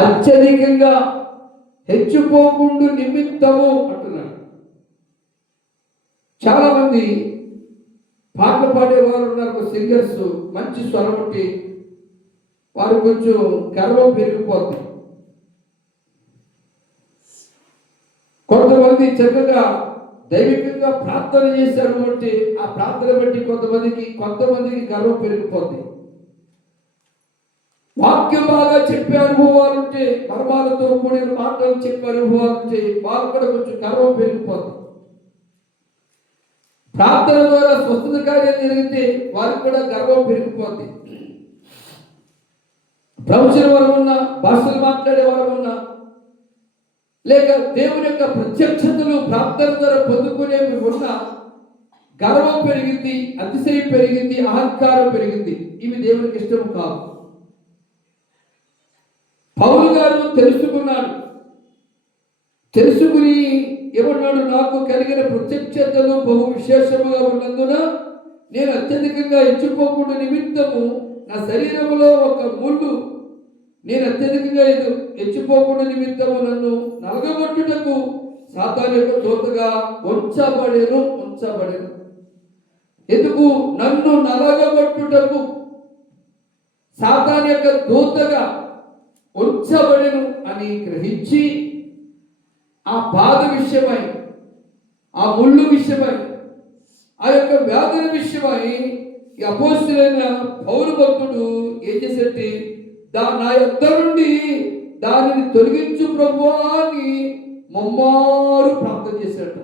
అత్యధికంగా హెచ్చిపోకుండా నిమిత్తము అంటున్నాడు. చాలా మంది పాటలు పాడేవారు ఉన్నారు, సింగర్స్, మంచి స్వరం ఉంటే వారు కొంచెం గర్వం పెరిగిపోతుంది. కొంతమంది చక్కగా దైవికంగా ప్రార్థన చేశారు అంటే ఆ ప్రార్థన బట్టి కొంతమందికి గర్వం పెరిగిపోతుంది. వాక్యం బాగా చెప్పే అనుభవాలు ఉంటే, మర్మాలతో కూడిన మాటలు చెప్పే అనుభవాలు ఉంటే వాళ్ళు కూడా కొంచెం గర్వం పెరిగిపోతుంది. ప్రార్థన ద్వారా స్వస్థత కార్యాలు జరిగితే వారికి కూడా గర్వం పెరిగిపోతుంది. ప్రవచన వరం ఉన్నా, భాషలు మాట్లాడే వరం ఉన్నా, లేక దేవుని యొక్క ప్రత్యక్షతలు ప్రార్థన ద్వారా పొందుకునేవి ఉన్నా గర్వం పెరిగింది, అతిశయం పెరిగింది, అహంకారం పెరిగింది. ఇవి దేవునికి ఇష్టం కాదు. పౌలు గారు తెలుసుకుని ఏమన్నాడు? నాకు కలిగిన ప్రత్యక్షతలు బహు విశేషముగా ఉన్నందున నేను అత్యధికంగా ఇచ్చిపోకుండా నిమిత్తము నా శరీరంలో ఒక ముళ్ళు నేను అత్యధికంగా హెచ్చిపోకుండా నిమిత్తము నన్ను నలగగొట్టుటకు సాతాను యొక్క దూతగా ఉంచబడెను. ఎందుకు? నన్ను నలగగొట్టుటకు సాతాను యొక్క దూతగా ఉంచబడెను అని గ్రహించి ఆ బాధ విషయమై, ఆ ముళ్ళు విషయమై, ఆ యొక్క వ్యాధుల విషయమై ఈ అపోస్తలుడైన పౌలు భక్తుడు ఏం చేసేటి? నా యొద్ద నుండి దానిని తొలగించు ప్రభువా అని ముమ్మారు ప్రార్థన చేశాడు.